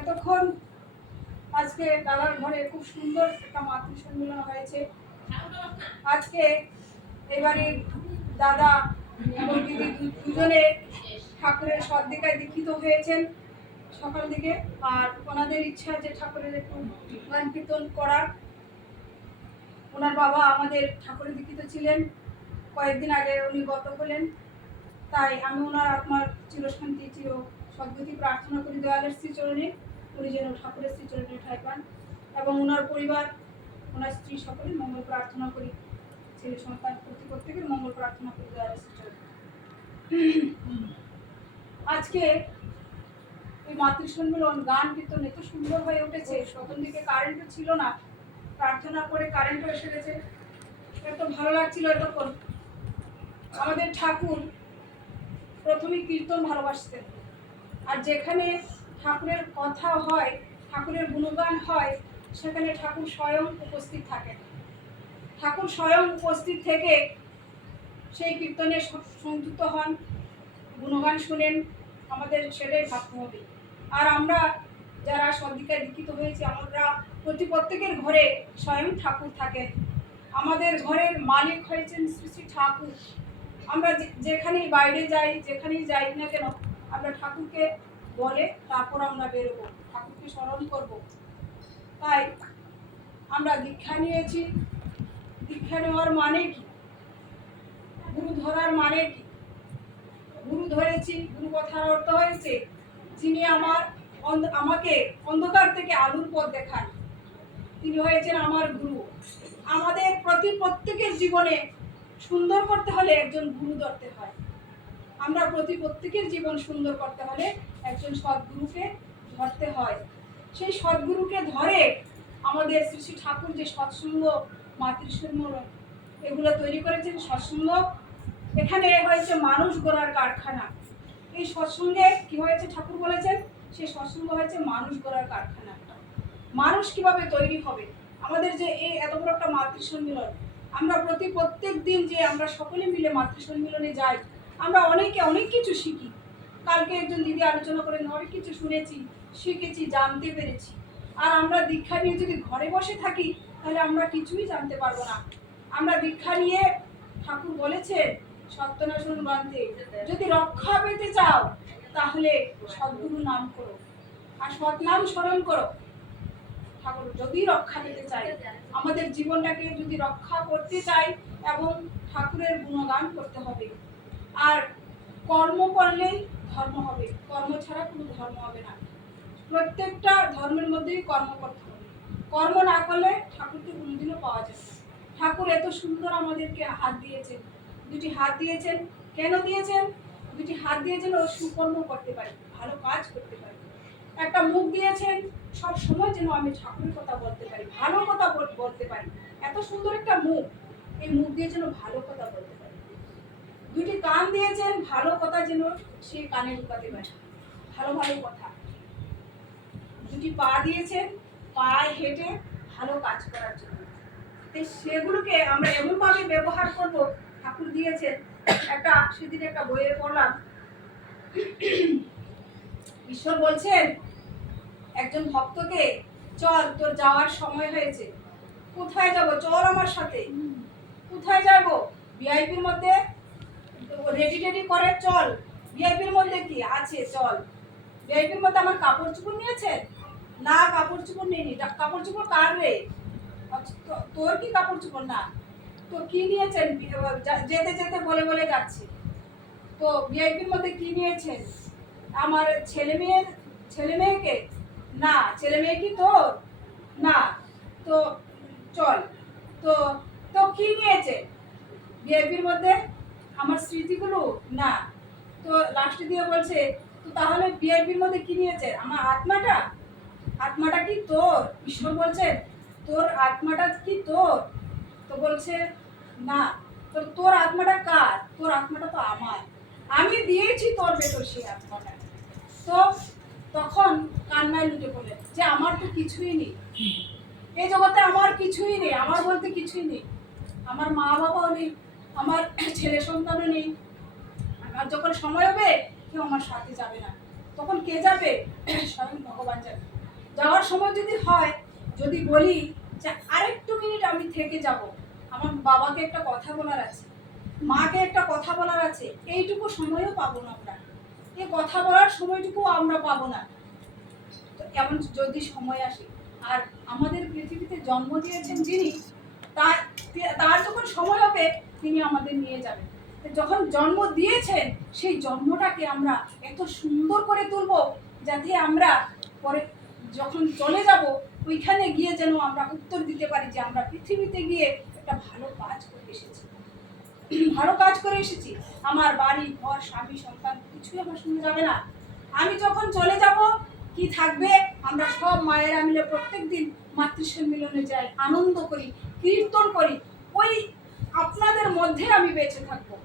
এতক্ষণ আজকে দাদার ঘরে খুব সুন্দর একটা মাতৃ সম্মেলন হয়েছে। আজকে এবারের দাদা এবং দিদি দুজনে ঠাকুরের সদ্দিকায় দীক্ষিত হয়েছেন সকাল দিকে। আর ওনাদের ইচ্ছা যে ঠাকুরের একটু গান কীর্তন করার। ওনার বাবা আমাদের ঠাকুরের দীক্ষিত ছিলেন। কয়েকদিন আগে উনি গত হলেন। তাই আমি ওনার আত্মার চিরশান্তি, চির সদ্গতি প্রার্থনা করি। দয়ালের শ্রীচরণে, উনি যেন ঠাকুরের শ্রীচরণে ঠাই পান এবং ওনার পরিবার, ওনার স্ত্রী সকলে মঙ্গল প্রার্থনা করি। ছেলে সন্তান প্রতি প্রত্যেকের মঙ্গল প্রার্থনা করি দয়ালের শ্রীচরণে। আজকে এই মাতৃ সম্মেলন গান, কীর্তন এত সুন্দর হয়ে উঠেছে, প্রথম দিকে কারেন্টও ছিল না, প্রার্থনা করে কারেন্টও এসে গেছে। এত ভালো লাগছিল এতক্ষণ। আমাদের ঠাকুর প্রথমে কীর্তন ভালোবাসতেন। আর যেখানে ঠাকুরের কথা হয়, ঠাকুরের গুণগান হয়, সেখানে ঠাকুর স্বয়ং উপস্থিত থাকেন। ঠাকুর স্বয়ং উপস্থিত থেকে সেই কীর্তনে সংযুক্ত হন, গুণগান শুনেন আমাদের সেটাই ভাবতে আর আমরা যারা সন্ধিকায় দীক্ষিত হয়েছি, আমরা প্রতি প্রত্যেকের ঘরে স্বয়ং ঠাকুর থাকেন। আমাদের ঘরের মালিক হয়েছেন শ্রী শ্রী ঠাকুর। আমরা যেখানেই বাইরে যাই, যেখানেই যাই না কেন, আমরা ঠাকুরকে বলে তারপর আমরা বেরোবো, ঠাকুরকে স্মরণ করব। তাই আমরা দীক্ষা নিয়েছি। দীক্ষা নেওয়ার মানে কি? গুরু ধরার মানে কি? গুরু ধরেছি, গুরু কথার অর্থ হয়েছে, যিনি আমার আমাকে অন্ধকার থেকে আলুর পথ দেখান। তিনি হয়েছেন আমার গুরু। আমাদের প্রতি প্রত্যেকের জীবনে সুন্দর করতে হলে একজন গুরু ধরতে হয়। আমরা প্রতি প্রত্যেকের জীবন সুন্দর করতে হলে একজন সদ্গুরুকে ধরতে হয়। সেই সদ্গুরুকে ধরে আমাদের শ্রী শ্রী ঠাকুর যে সৎসঙ্গ মাতৃসঙ্গ এগুলো তৈরি করেছেন, সৎসঙ্গ। এখানে হয়েছে মানুষ গড়ার কারখানা। এই সৎসঙ্গে কি হয়েছে ঠাকুর বলেছেন? সেই সৎসঙ্গ হয়েছে মানুষ গড়ার কারখানা। মানুষ কীভাবে তৈরি হবে? আমাদের যে এই এত বড় একটা মাতৃ সম্মিলন আমরা প্রতি প্রত্যেক দিন যে আমরা সকলে মিলে মাতৃ সম্মিলনে যাই, আমরা অনেকে অনেক কিছু শিখি। কালকে একজন দিদি আলোচনা করেন, অনেক কিছু শুনেছি, শিখেছি, জানতে পেরেছি। আর আমরা দীক্ষা নিয়ে যদি ঘরে বসে থাকি, তাহলে আমরা কিছুই জানতে পারব না। আমরা দীক্ষা নিয়ে ঠাকুর বলেছেন সত্যনাশন গ্রন্থে যদি রক্ষা পেতে চাও, তাহলে সদ্গুরু নাম করো। আর সৎ নাম স্মরণ করো। ঠাকুর যদি রক্ষা পেতে চাই। আমাদের জীবনটাকে যদি রক্ষা করতে চাই এবং ঠাকুরের গুণগান করতে হবে। আর কর্ম করলেই ধর্ম হবে। কর্ম ছাড়া কোনো ধর্ম হবে না। প্রত্যেকটা ধর্মের মধ্যেই কর্ম করতে হবে। কর্ম না করলে ঠাকুরকে কোনোদিনও পাওয়া না। ঠাকুর এত সুন্দর আমাদেরকে হাত দিয়েছেন। দুটি হাত দিয়েছেন। কেন দিয়েছেন? দুটি হাত দিয়েছেন ও সুকর্ম করতে পারি, ভালো কাজ করতে পারি। একটা মুখ দিয়েছেন সব সময় যেন আমি ঠাকুরের কথা বলতে পারি, ভালো কথা বল- বলতে পারি। এত সুন্দর একটা মুখ, এই মুখ দিয়ে যেন ভালো কথা বলতে পারি। দুটি কান দিয়েছেন, ভালো কথা যেন সে কানে ঢুকাতে পারে। ভালো ভালো কথা। দুটি পা দিয়েছেন, পায়ে হেঁটে ভালো কাজ করার জন্য। সেগুলোকে আমরা এমনভাবে ব্যবহার করব, ঠাকুর দিয়েছেন। একটা, সেদিন একটা বইয়ে পড়লাম। ঈশ্বর বলছেন, একজন ভক্তকে, চল, তোর যাওয়ার সময় হয়েছে। কোথায় যাব? চল আমার সাথে। কোথায় যাব? ভিআইপির মধ্যে? রেডি টেডি করে, চল। ভিআইপির মধ্যে কি? আছে, চল। ভিআইপির মধ্যে আমার কাপড় চোপড় নিয়েছে না, কাপড় চোপড় নেই কাপড় চোপড় কার রে? তোর কি কাপড় চোপড়? না। তো কি নিয়েছেন? যেতে যেতে বলে বলে যাচ্ছে। তো ভিআইপির মধ্যে কি নিয়েছেন? আমার ছেলে মেয়ের ছেলে মেয়েকে? না, ছেলে মেয়ে কি তোর? না, তো চল। তো তো কি নিয়েছে? ভিআইপির মধ্যে? আমার স্মৃতিগুলো? না। তো লাস্টে দিয়ে বলছে, তো তাহলে ভিআইপির মধ্যে কি নিয়েছে? আমার আত্মাটা? আত্মাটা কি তোর? ঈশ্বর বলছে, তোর আত্মাটা কি তোর? তো বলছে, না তো তোর আত্মাটা কার? তোর আত্মাটা তো আমার। আমি দিয়েছি তোর ভেতর সেই আত্মাটা তো তখন কান্নায় লুটে পড়লেন যে আমার তো কিছুই নেই। এই জগতে আমার কিছুই নেই, আমার বলতে কিছুই নেই। আমার মা বাবাও নেই, আমার ছেলে সন্তানও নেই। আমার যখন সময় হবে, কেউ আমার সাথে যাবে না। তখন কে যাবে? স্বয়ং ভগবান যাবে। যাওয়ার সময় যদি হয়, যদি বলি যে আরেকটু মিনিট আমি থেকে যাব, আমার বাবাকে একটা কথা বলার আছে, মাকে একটা কথা বলার আছে, এইটুকু সময়ও পাবো না আমরা। এই কথা বলার সময়টুকু আমরা পাবো না। তো এমন যদি সময় আসে, আর আমাদের পৃথিবীতে জন্ম দিয়েছেন যিনি, তার তার যখন সময় হবে, তিনি আমাদের নিয়ে যাবেন। যখন জন্ম দিয়েছেন, সেই জন্মটাকে আমরা এত সুন্দর করে তুলব, যাতে আমরা পরে যখন চলে যাব, ওইখানে গিয়ে যেন আমরা উত্তর দিতে পারি যে আমরা পৃথিবীতে গিয়ে একটা ভালো কাজ করে এসেছি। ভালো কাজ করে এসেছি। আমার বাড়ি, ঘর, স্বামী, সন্তান কিছুই আমার শুনে যাবে না। আমি যখন চলে যাব, কি থাকবে? আমরা সব মায়েরা মিলে প্রত্যেক দিন মাতৃসম্মিলনে যাই, আনন্দ করি, কীর্তন করি। ওই আপনাদের মধ্যে আমি বেঁচে থাকব।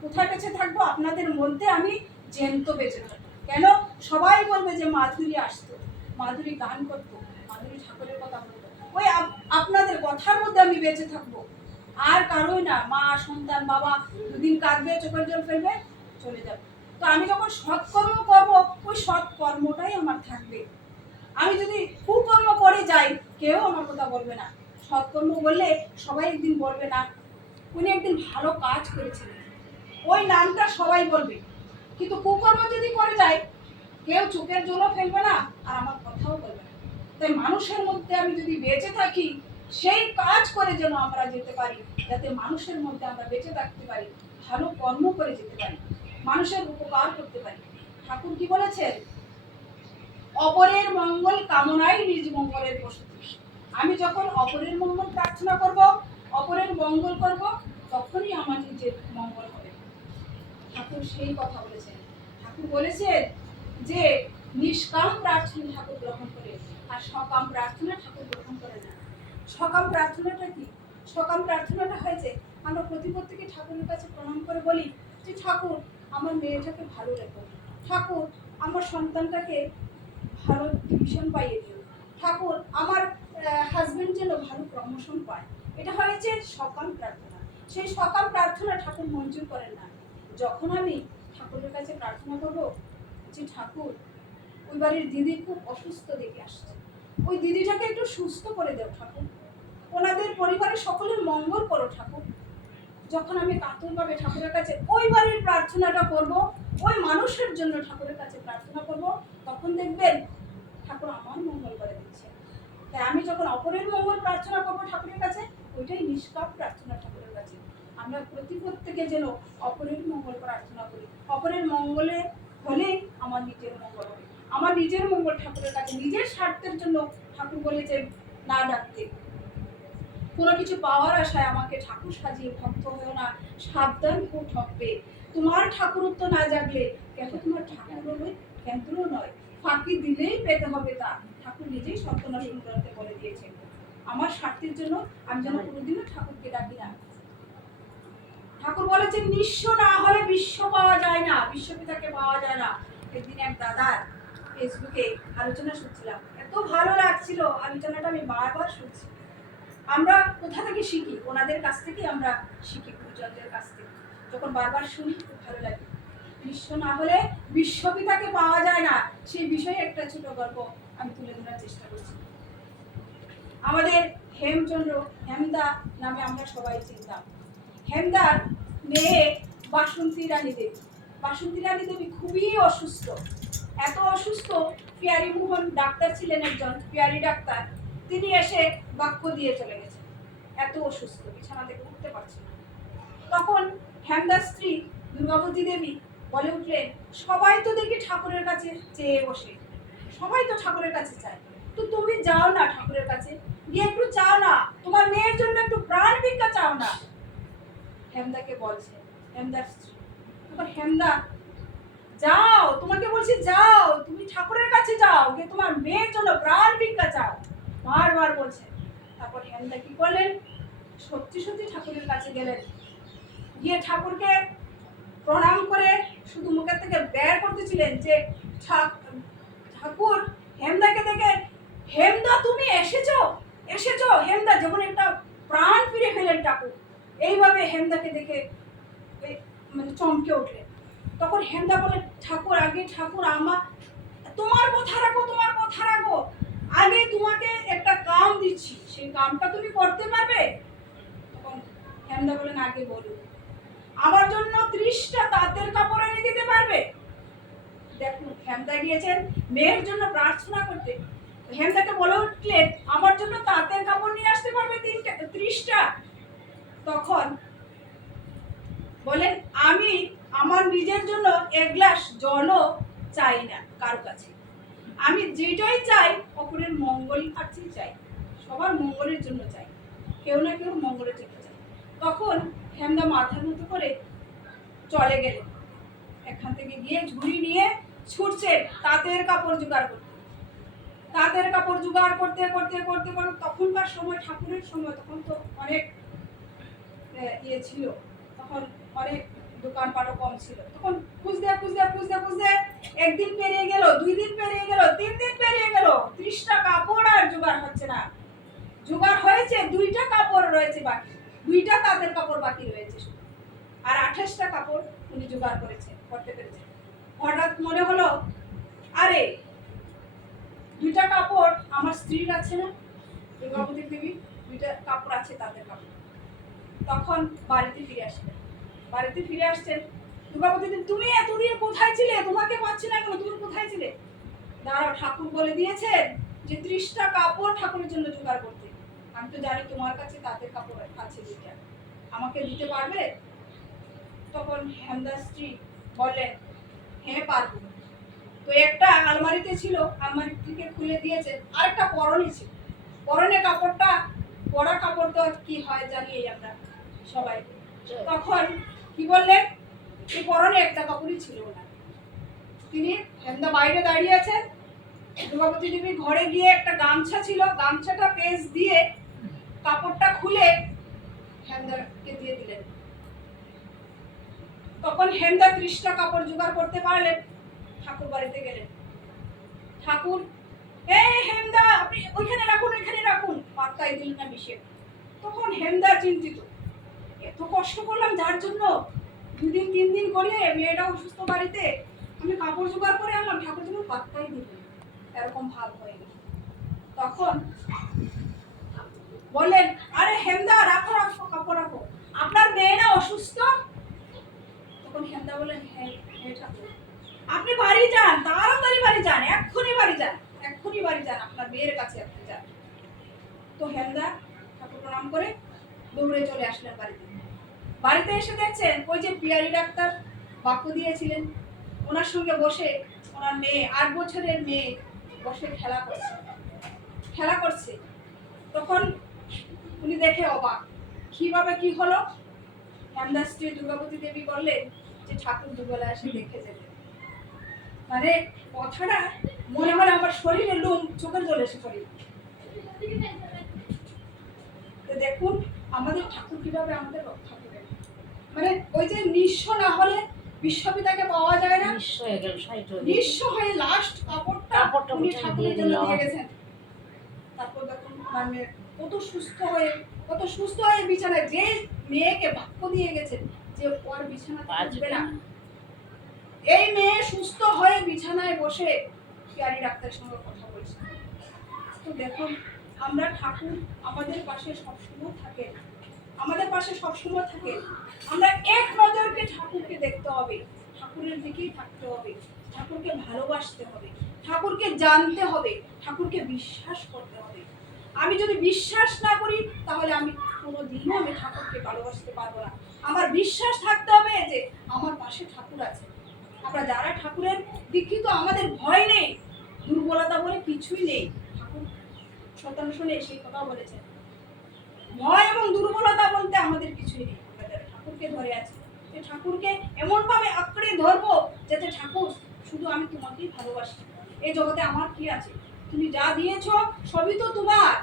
কোথায় বেঁচে থাকব? আপনাদের মধ্যে আমি জ্যান্ত বেঁচে থাকব। কেন? সবাই বলবে যে মাধুরী আসতো, মাধুরী গান করতো, মাধুরী ঠাকুরের কথা বলতো। ওই আপ- আপনাদের কথার মধ্যে আমি বেঁচে থাকব। আর কারোই না। মা, সন্তান, বাবা, দুদিন কাঁদবে, চোখের জল ফেলবে, চলে যাবে। তো আমি যখন সৎকর্ম করব, ওই সৎ কর্মটাই আমার থাকবে। আমি যদি কুকর্ম করে যাই, কেউ আমার কথা বলবে না। সৎকর্ম বললে সবাই একদিন বলবে না। উনি একদিন ভালো কাজ করেছিলেন। ওই নামটা সবাই বলবে। কিন্তু কুকর্ম যদি করে যায়, কেউ চোখের জলও ফেলবে না আর আমার কথাও বলবে না। তাই মানুষের মধ্যে আমি যদি বেঁচে থাকি সেই কাজ করে যেন আমরা যেতে পারি, যাতে মানুষের মধ্যে আমরা বেঁচে থাকতে পারি, ভালো কর্ম করে যেতে পারি, মানুষের উপকার করতে পারি। ঠাকুর কি বলেছেন? অপরের মঙ্গল কামনাই নিজ মঙ্গলের প্রস্তুতি আমি যখন অপরের মঙ্গল প্রার্থনা করব, অপরের মঙ্গল করব, তখনই আমার নিজের মঙ্গল হবে। ঠাকুর সেই কথা বলেছেন। ঠাকুর বলেছেন যে, নিষ্কাম প্রার্থনা ঠাকুর গ্রহণ করে, আর সকাম প্রার্থনা ঠাকুর গ্রহণ করে না। সকাম প্রার্থনাটা কি? সকাম প্রার্থনাটা হয়েছে আমরা প্রতি ঠাকুরের কাছে প্রণাম করে বলি যে, ঠাকুর, আমার মেয়েটাকে ভালো রেখো। ঠাকুর, আমার সন্তানটাকে ভালো ডিভিশন পাইয়ে দিও। ঠাকুর, আমার হাজব্যান্ড যেন ভালো প্রমোশন পায়। এটা হয়েছে সকাম প্রার্থনা। সেই সকাম প্রার্থনা ঠাকুর মঞ্জুর করেন না। যখন আমি ঠাকুরের কাছে প্রার্থনা করব যে, ঠাকুর, ওই বাড়ির দিদি খুব অসুস্থ দেখে আসছে। ওই দিদিটাকে একটু সুস্থ করে দাও ঠাকুর। ওনাদের পরিবারের সকলের মঙ্গল করো ঠাকুর। যখন আমি কাতরভাবে ঠাকুরের কাছে, ওই বাড়ির প্রার্থনাটা করব, ওই মানুষের জন্য ঠাকুরের কাছে প্রার্থনা করব, তখন দেখবেন ঠাকুর আমার মঙ্গল করে দিচ্ছে। তাই আমি যখন অপরের মঙ্গল প্রার্থনা করব ঠাকুরের কাছে, ওইটাই নিষ্কাম প্রার্থনা ঠাকুরের কাছে। আমরা প্রতি প্রত্যেকে যেন অপরের মঙ্গল প্রার্থনা করি। অপরের মঙ্গলে হলে আমার নিজের মঙ্গল হবে। আমার নিজের মঙ্গল ঠাকুরের কাছে, নিজের স্বার্থের জন্য ঠাকুর বলেছেন, না ডাকতে। কোনো কিছু পাওয়ার আশায় আমাকে ঠাকুর সাজিয়ে ভক্ত হয়েও না সাবধান খুব ঠকবে। তোমার ঠাকুরত্ব না জাগলে কেন তোমার ঠাকুর হলো কেন্দ্র নয়। ফাঁকি দিলেই পেতে হবে তা। ঠাকুর নিজেই সত্যনা সুন্দরতে বলে দিয়েছেন আমার স্বার্থের জন্য আমি যেন কোনোদিনও ঠাকুরকে ডাকি না। ঠাকুর বলেছেন নিঃস্ব না হলে বিশ্ব পাওয়া যায় না বিশ্বপিতাকে পাওয়া যায় না। একদিন এক দাদার ফেসবুকে আলোচনা শুনছিলাম। এত ভালো লাগছিল আলোচনাটা আমি বারবার শুনছি। আমরা কোথা থেকে শিখি? ওনাদের কাছ থেকেই আমরা শিখি, গুরুজনদের কাছ থেকে। যখন বারবার শুনি, খুব ভালো লাগে। বিশ্ব না হলে বিশ্বপিতাকে পাওয়া যায় না। সেই বিষয়ে একটা ছোট গল্প আমি তুলে ধরার চেষ্টা করছি। আমাদের হেমচন্দ্র হেমদা নামে আমরা সবাই চিনতাম। হেমদার মেয়ে বাসন্তী রানী দেবী। বাসন্তী রানী দেবী খুবই অসুস্থ। এত অসুস্থ পিয়ারি মোহন ডাক্তার ছিলেন একজন, পিয়ারি ডাক্তার। তিনি এসে বাক্য দিয়ে চলে গেছেন। এত অসুস্থ বিছানা থেকে উঠতে পারছে তখন হেমদার স্ত্রী দুর্গাবতী দেবী বলে উঠলেন, সবাই তো দেখি ঠাকুরের কাছে চেয়ে বসে। সবাই তো ঠাকুরের কাছে চায়। তো তুমি যাও না ঠাকুরের কাছে। গিয়ে একটু চাও না। তোমার মেয়ের জন্য একটু প্রাণ ভিক্ষা চাও না। হেমদাকে বলছে হেমদার স্ত্রী। তখন হেমদা, যাও, তোমাকে বলছি যাও। তুমি ঠাকুরের কাছে যাও। গিয়ে তোমার মেয়ের জন্য প্রাণ ভিক্ষা চাও। বারবার বলছে। তারপর হেমদা কি করলেন? সত্যি সত্যি ঠাকুরের কাছে গেলেন। গিয়ে ঠাকুরকে প্রণাম করে শুধু মুখের থেকে বের করতেছিলেন যে, ঠাক- ঠাকুর, হেমদাকে দেখে, হেমদা তুমি এসেছ? এসেছ? হেমদা, যেমন একটা প্রাণ ফিরে ফেলেন ঠাকুর। এইভাবে হেমদাকে দেখে মানে চমকে উঠলেন। তখন হেমদা বলে ঠাকুর, আগে ঠাকুর, আমা, তোমার কথা রাখো, তোমার কথা রাখো। আগে তোমাকে একটা কাম দিচ্ছি। সেই কামটা তুমি করতে পারবে? তখন হেমদা বলেন আগে বলুন আমার জন্য ত্রিশটা তাঁতের কাপড় এনে দিতে পারবে? দেখুন, হেমদা গিয়েছেন মেয়ের জন্য প্রার্থনা করতে। হেমদাকে বলে উঠলেন, আমার জন্য তাঁতের কাপড় নিয়ে আসতে পারবে তিনটা, ত্রিশটা? তখন বলেন আমি আমার নিজের জন্য এক গ্লাস জলও চাই না কারও কাছে। আমি যেটাই চাই অপরের মঙ্গল কাছেই চাই। সবার মঙ্গলের জন্য চাই। কেউ না কেউ মঙ্গলের জন্য চাই। তখন হেমদা মাথার মতো করে চলে গেল। এখান থেকে গিয়ে ঝুড়ি নিয়ে ছুটছে তাঁতের কাপড় জোগাড় করতে। তাঁতের কাপড় জোগাড় করতে করতে করতে করতে তখনকার সময়, ঠাকুরের সময় তখন তো অনেক ইয়ে ছিল। তখন অনেক দোকানপাটও কম ছিল। তখন খুঁজতে খুঁজতে খুঁজতে খুঁজতে একদিন পেরিয়ে গেল, দুই দিন পেরিয়ে গেল, তিন দিন পেরিয়ে গেল, ত্রিশটা কাপড় আর জোগাড় হচ্ছে না। জোগাড় হয়েছে, দুইটা কাপড় রয়েছে বাকি। দুইটা তাঁতের কাপড় বাকি রয়েছে আর আঠাশটা কাপড় উনি জোগাড় করেছেন করতে পেরেছেন হঠাৎ মনে হলো, আরে, দুইটা কাপড় আমার স্ত্রীর আছে না? দুর্গাপতি দেবী, দুইটা কাপড় আছে তাদের কাপড়। তখন বাড়িতে ফিরে আসলেন। বাড়িতে ফিরে আসছেন। দুর্গাপতি তুমি এতদিন কোথায় ছিলে? তোমাকে পাচ্ছি না কেন? তুমি কোথায় ছিলে? দাঁড়াও, ঠাকুর বলে দিয়েছেন যে ত্রিশটা কাপড় ঠাকুরের জন্য জোগাড় করতে। আমি তো জানি তোমার কাছে তাদের কাপড় আছে দুইটা। আমাকে দিতে পারবে? তখন হেমদাস স্ত্রী বললেন হ্যাঁ পারব। তো একটা আলমারিতে ছিল, আলমারি থেকে খুলে দিয়েছে। আরেকটা পরনে ছিল। পরনে কাপড়টা, পরা কাপড় তো কি হয় জানি আমরা সবাই। তখন কি বললেন? এই পরনে একটা কাপড়ই ছিল না। তিনি হেমদা বাইরে দাঁড়িয়ে আছেন। দুর্গাপতি দেবী ঘরে গিয়ে একটা গামছা ছিল। গামছাটা পেজ দিয়ে কাপড়টা খুলে হেমদাকে দিয়ে দিলেন। তখন হেমদা ত্রিশটা কাপড় জোগাড় করতে পারলেন। ঠাকুর বাড়িতে গেলেন। ঠাকুর, এই হেমদা, আপনি ওইখানে রাখুন ওইখানে রাখুন। পাত্তাই দিলেন না বিষে তখন হেমদা চিন্তিত। এত কষ্ট করলাম, যার জন্য দুদিন, তিন দিন করে মেয়েটা অসুস্থ বাড়িতে, আমি কাপড় জোগাড় করে আনলাম, ঠাকুর যেন পাত্তাই দিল এরকম ভাব হয়ে হয়নি তখন বললেন, আরে হেমদা, রাখো রাখো, কাপড় রাখো। আপনার মেয়ে না অসুস্থ? তখন হেমদা বললেন হ্যাঁ হ্যাঁ ঠাকুর। আপনি বাড়ি যান, তাড়াতাড়ি বাড়ি যান, এক্ষুনি বাড়ি যান, এক্ষুনি বাড়ি যান, আপনার মেয়ের কাছে আপনি যান। তো হেমদা ঠাকুর প্রণাম করে দৌড়ে চলে আসলেন বাড়িতে। বাড়িতে এসে দেখছেন, ওই যে পিয়ারি ডাক্তার বাক্য দিয়েছিলেন, ওনার সঙ্গে বসে ওনার মেয়ে, আট বছরের মেয়ে বসে খেলা করছে। খেলা করছে। তখন উনি দেখে অবাক, কীভাবে কি হলো? স্ত্রী দুর্গাবতী দেবী বললেন যে ঠাকুর দুবেলা এসে দেখে যেতে। মানে কথাটা মনে হয় আমার শরীরে লোম চোখের জল এসে পড়ে। দেখুন, আমাদের ঠাকুর কীভাবে আমাদের রক্ষা মানে ওই যে নিঃস্ব না হলে বিশ্বপিতাকে পাওয়া যায় না। নিঃস্ব হয়ে গেল। নিঃস্ব হয়ে লাস্ট কাপড়টা কাপড়টা উনি ঠাকুরের জন্য দিয়ে গেছেন তারপর দেখুন মেয়ে কত সুস্থ হয়ে কত সুস্থ হয়ে বিছানায় যে মেয়েকে বাক্য দিয়ে গেছেন যে ওর বিছানা বাঁচবে না। না। এই মেয়ে সুস্থ হয়ে বিছানায় বসে পিয়ারি ডাক্তারের সঙ্গে কথা বলছে। তো দেখুন আমরা ঠাকুর আমাদের পাশে সবসময় থাকে আমাদের পাশে সবসময় থাকে। আমরা এক নজরকে ঠাকুরকে দেখতে হবে, ঠাকুরের দিকেই থাকতে হবে, ঠাকুরকে ভালোবাসতে হবে, ঠাকুরকে জানতে হবে, ঠাকুরকে বিশ্বাস করতে হবে। আমি যদি বিশ্বাস না করি, তাহলে আমি কোনো কোনোদিনও আমি ঠাকুরকে ভালোবাসতে পারব না। আমার বিশ্বাস থাকতে হবে যে আমার পাশে ঠাকুর আছে। আমরা যারা ঠাকুরের দীক্ষিত, আমাদের ভয় নেই। দুর্বলতা বলে কিছুই নেই। ঠাকুর শতাংশনে সেই কথা বলেছেন। ভয় এবং দুর্বলতা বলতে আমাদের কিছুই নেই। ঠাকুরকে ধরে আছি, যে ঠাকুরকে এমনভাবে আঁকড়ে ধরবো যাতে ঠাকুর শুধু আমি তোমাকেই ভালোবাসি। এই জগতে আমার কি আছে? তুমি যা দিয়েছ সবই তো তোমার।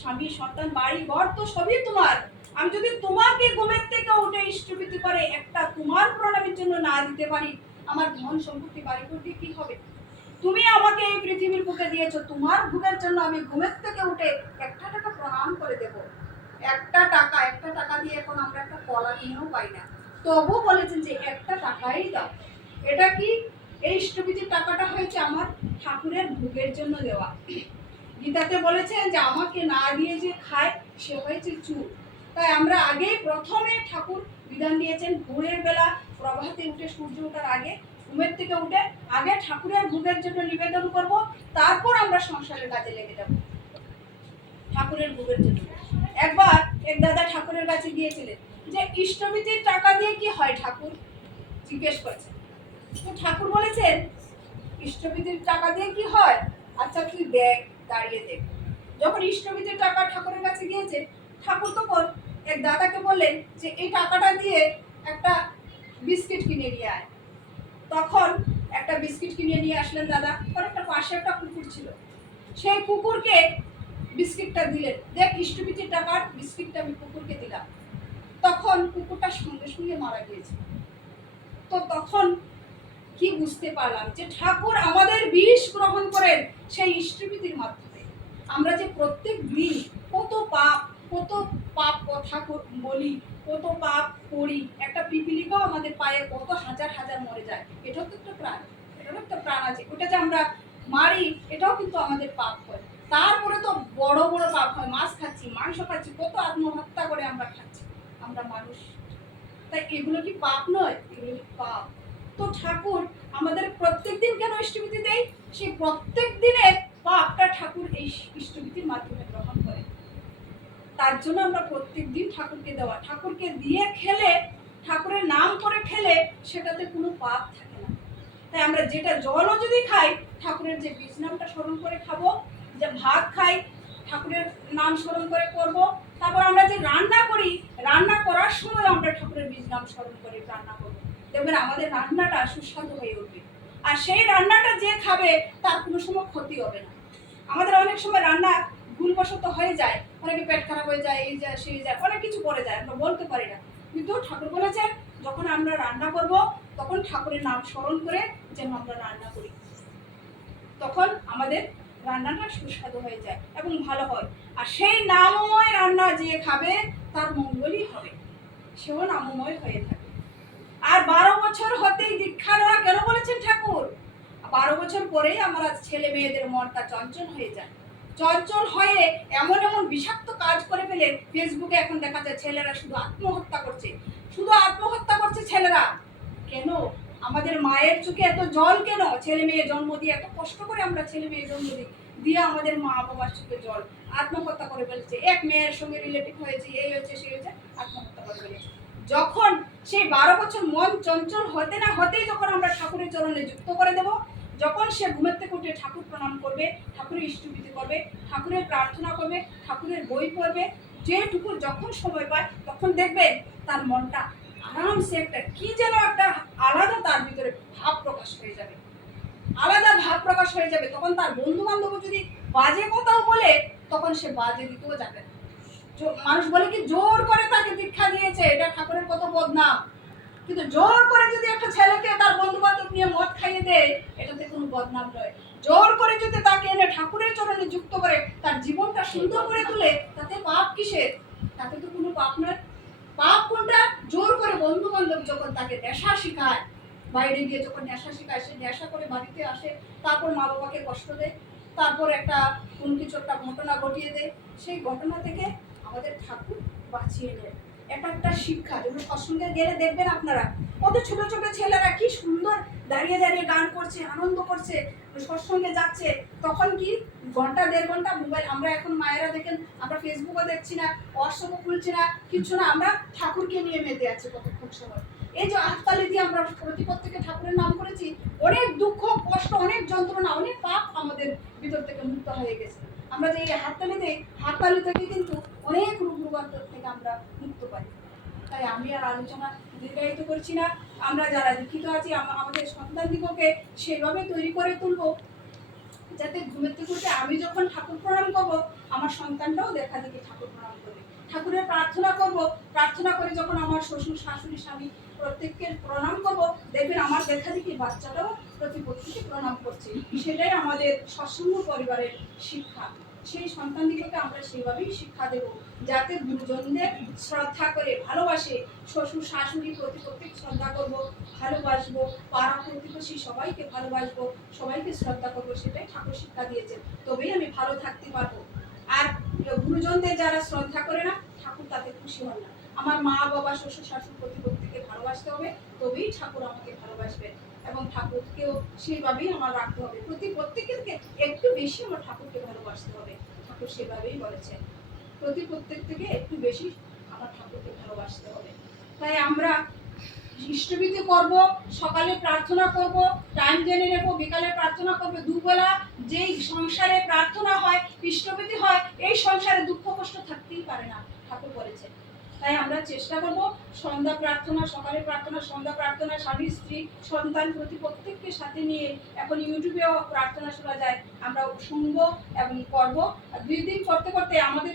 স্বামী, সন্তান, বাড়ি, ঘর তো সবই তোমার। আমি যদি তোমাকে ঘুমের থেকে উঠে ইষ্টভীতি করে একটা তোমার প্রণামের জন্য না দিতে পারি, আমার ধন সম্পত্তি বাড়ি করতে কি হবে? তুমি আমাকে এই পৃথিবীর বুকে দিয়েছ, তোমার ভোগের জন্য আমি ঘুমের থেকে উঠে একটা টাকা প্রণাম করে দেব। একটা টাকা একটা টাকা দিয়ে এখন আমরা একটা কলা কিনেও পাই না। তবু বলেছেন যে একটা টাকাই দাও। এটা কি? এই ইষ্টবিধির টাকাটা হয়েছে আমার ঠাকুরের ভোগের জন্য দেওয়া। গীতাতে বলেছেন যে আমাকে না দিয়ে যে খায়, সে হয়েছে চুর। তাই আমরা আগে প্রথমে ঠাকুর বিধান দিয়েছেন, ভোরের বেলা প্রভাতে উঠে সূর্য ওঠার আগে, ঘুমের থেকে উঠে আগে ঠাকুরের ভোগের জন্য নিবেদন করব, তারপর আমরা সংসারের কাজে লেগে যাব। ঠাকুরের ভোগের জন্য। একবার এক দাদা ঠাকুরের কাছে গিয়েছিলেন যে ইষ্টবিধির টাকা দিয়ে কি হয় ঠাকুর? জিজ্ঞেস করেছেন। তো ঠাকুর বলেছেন ইষ্টবিধির টাকা দিয়ে কি হয়? আচ্ছা তুই দেখ, দাঁড়িয়ে দেখ। যখন ইষ্টবিধির টাকা ঠাকুরের কাছে গিয়েছে, ঠাকুর তখন এক দাদাকে বললেন যে, এই টাকাটা দিয়ে একটা বিস্কিট কিনে নিয়ে আয়। তখন একটা বিস্কিট কিনে নিয়ে আসলেন দাদা। ওর একটা পাশে একটা কুকুর ছিল। সেই কুকুরকে বিস্কিটটা দিলেন। দেখ ইষ্টবিধির টাকার বিস্কিটটা আমি কুকুরকে দিলাম। তখন কুকুরটা সঙ্গে সঙ্গে মারা গিয়েছে। তো তখন কি বুঝতে পারলাম যে ঠাকুর আমাদের বিষ গ্রহণ করেন সেই ইষ্টবিধির মাধ্যমে। আমরা যে প্রত্যেক দিন কত পাপ কত পাপ কথা বলি, কত পাপ করি, একটা পিপিলিকাও আমাদের পায়ে কত হাজার হাজার মরে যায়। এটাও তো একটা প্রাণ, এটারও একটা প্রাণ আছে। ওটা যে আমরা মারি, এটাও কিন্তু আমাদের পাপ হয়। তারপরে তো বড় বড় পাপ হয় মাছ খাচ্ছি, মাংস খাচ্ছি, কত আত্মহত্যা করে আমরা খাচ্ছি, আমরা মানুষ। তাই এগুলো কি পাপ নয়? এগুলো কি পাপ? তো ঠাকুর, আমাদের প্রত্যেক দিন কেন ইষ্টবিধি দেয় সেই প্রত্যেক দিনের পাপটা ঠাকুর এই ইষ্টবিধির মাধ্যমে গ্রহণ করে। তার জন্য আমরা প্রত্যেক দিন ঠাকুরকে দেওয়া। ঠাকুরকে দিয়ে খেলে, ঠাকুরের নাম করে খেলে, সেটাতে কোনো পাপ থাকে না। তাই আমরা যেটা জলও যদি খাই, ঠাকুরের যে বীজ নামটা স্মরণ করে খাব যে ভাত খাই, ঠাকুরের নাম স্মরণ করে করব। তারপর আমরা যে রান্না করি, রান্না করার সময় আমরা ঠাকুরের বীজ নাম স্মরণ করে রান্না করব। দেখবেন আমাদের রান্নাটা সুস্বাদু হয়ে উঠবে আর সেই রান্নাটা যে খাবে, তার কোনো সময় ক্ষতি হবে না। আমাদের অনেক সময় রান্না ভুলবশত হয়ে যায়। অনেকে পেট খারাপ হয়ে যায়, এই যায়, সেই যায়, অনেক কিছু পড়ে যায়, আমরা বলতে পারি না। কিন্তু ঠাকুর বলেছেন, যখন আমরা রান্না করব, তখন ঠাকুরের নাম স্মরণ করে যেন আমরা রান্না করি। তখন আমাদের রান্নাটা সুস্বাদু হয়ে যায় এবং ভালো হয়। আর সেই নামময় রান্না যে খাবে, তার মঙ্গলই হবে সেও নামময় হয়ে থাকে। আর বারো বছর হতেই দীক্ষা নেওয়া কেন বলেছেন ঠাকুর? বারো বছর পরেই আমরা ছেলে মেয়েদের মনটা চঞ্চল হয়ে যায়। চঞ্চল হয়ে এমন এমন বিষাক্ত কাজ করে ফেলে ফেসবুকে এখন দেখা যায় ছেলেরা শুধু আত্মহত্যা করছে। শুধু আত্মহত্যা করছে ছেলেরা। কেন? আমাদের মায়ের চোখে এত জল কেন? ছেলে মেয়ে জন্ম দিয়ে এত কষ্ট করে আমরা ছেলে মেয়ে জন্ম দিই। দিয়ে আমাদের মা বাবার চোখে জল। আত্মহত্যা করে ফেলছে। এক মেয়ের সঙ্গে রিলেটিভ হয়েছে, এই হয়েছে, সেই হয়েছে, আত্মহত্যা করে ফেলেছে। যখন সেই বারো বছর মন চঞ্চল হতে না হতেই যখন আমরা ঠাকুরের চরণে যুক্ত করে দেব, যখন সে ঘুমের থেকে উঠে ঠাকুর প্রণাম করবে, ঠাকুরের ইষ্টবিধি করবে, ঠাকুরের প্রার্থনা করবে, ঠাকুরের বই পড়বে, যেটুকু যখন সময় পায়, তখন দেখবে তার মনটা আরামসে একটা, কি যেন একটা আলাদা তার ভিতরে ভাব প্রকাশ হয়ে যাবে। আলাদা ভাব প্রকাশ হয়ে যাবে। তখন তার বন্ধু বান্ধব যদি বাজে কথাও বলে, তখন সে বাজে দিতেও যাবে মানুষ বলে কি, জোর করে তাকে দীক্ষা দিয়েছে, এটা ঠাকুরের কত বদনাম। কিন্তু জোর করে যদি একটা ছেলেকে তার বন্ধু বান্ধব নিয়ে মদ খাইয়ে দেয়, এটাতে কোনো বদনাম নয়। জোর করে যদি তাকে এনে ঠাকুরের চরণে যুক্ত করে, তার জীবনটা সুন্দর করে তুলে, তাতে পাপ কিসের? তাতে তো কোনো পাপ নয়। পাপ কোনটা? জোর করে বন্ধু বান্ধব যখন তাকে নেশা শিখায়, বাইরে গিয়ে যখন নেশা শিখায়, সে নেশা করে বাড়িতে আসে, তারপর মা বাবাকে কষ্ট দেয়, তারপর একটা কোনো কিছু একটা ঘটনা ঘটিয়ে দেয়, সেই ঘটনা থেকে আমাদের ঠাকুর বাঁচিয়ে নেয়। এটা একটা শিক্ষা যেমন সৎসঙ্গে গেলে দেখবেন আপনারা, কত ছোট ছোট ছেলেরা কি সুন্দর দাঁড়িয়ে দাঁড়িয়ে গান করছে, আনন্দ করছে, সৎসঙ্গে যাচ্ছে, তখন কি ঘণ্টা, দেড় ঘণ্টা মোবাইল আমরা এখন মায়েরা দেখেন, আমরা ফেসবুকও দেখছি না হোয়াটসঅ্যাপও খুলছি না, কিছু না, আমরা ঠাকুরকে নিয়ে মেতে আছি কতক্ষণ সময়। এই যে হাততালি দিয়ে আমরা প্রতি প্রত্যেকে ঠাকুরের নাম করেছি, অনেক দুঃখ, কষ্ট, অনেক যন্ত্রণা, অনেক পাপ আমাদের ভিতর থেকে মুক্ত হয়ে গেছে। আমরা যে এই হাততালি হাততালি থেকে কিন্তু অনেক রূপ রূপান্তর থেকে আমরা মুক্ত পাই। তাই আমি আর আলোচনা দীর্ঘায়িত করছি না। আমরা যারা দীক্ষিত আছি আমাদের সন্তান দিগকে সেভাবে তৈরি করে তুলবো। যাতে ঘুমের থেকে আমি যখন ঠাকুর প্রণাম করব, আমার সন্তানটাও দেখা দেখি ঠাকুর প্রণাম করবে। ঠাকুরের প্রার্থনা করব, প্রার্থনা করে যখন আমার শ্বশুর, শাশুড়ি, স্বামী প্রত্যেককে প্রণাম করব, দেখবেন আমার দেখা দেখি বাচ্চাটাও প্রতি প্রত্যেকে প্রণাম করছে। সেটাই আমাদের সৎসঙ্গ পরিবারের শিক্ষা। সেই সন্তানদিগকে আমরা সেইভাবেই শিক্ষা দেব। যাতে গুরুজনদের শ্রদ্ধা করে ভালোবাসে। শ্বশুর, শাশুড়ি প্রতিপত্তি শ্রদ্ধা করব, ভালোবাসবো, পাড়া প্রতিবেশী সবাইকে ভালোবাসবো, সবাইকে শ্রদ্ধা করব, সেটাই ঠাকুর শিক্ষা দিয়েছেন। তবেই আমি ভালো থাকতে পারব। আর গুরুজনদের যারা শ্রদ্ধা করে না, ঠাকুর তাতে খুশি হন না। আমার মা, বাবা, শ্বশুর, শাশুড় প্রতিপত্তিকে ভালোবাসতে হবে, তবেই ঠাকুর আমাকে ভালোবাসবেন এবং ঠাকুরকেও সেইভাবেই আমার রাখতে হবে। প্রতি প্রত্যেকেরকে একটু বেশি আমার ঠাকুরকে ভালোবাসতে হবে। ঠাকুর সেভাবেই বলেছেন। প্রতি প্রত্যেক থেকে একটু বেশি আমার ঠাকুরকে ভালোবাসতে হবে। তাই আমরা ইষ্টবিধি করব, সকালে প্রার্থনা করব টাইম জেনে নেব, বিকালে প্রার্থনা করব, দুবেলা যেই সংসারে প্রার্থনা হয় ইষ্টবিধি হয়, এই সংসারে দুঃখ কষ্ট থাকতেই পারে না, ঠাকুর বলেছেন। তাই আমরা চেষ্টা করব, সন্ধ্যা প্রার্থনা, সকালে প্রার্থনা, সন্ধ্যা প্রার্থনা, স্বামী, স্ত্রী, সন্তান প্রতি প্রত্যেককে সাথে নিয়ে এখন ইউটিউবেও প্রার্থনা শোনা যায়। আমরা শুনব এবং করব। দুই দিন করতে করতে আমাদের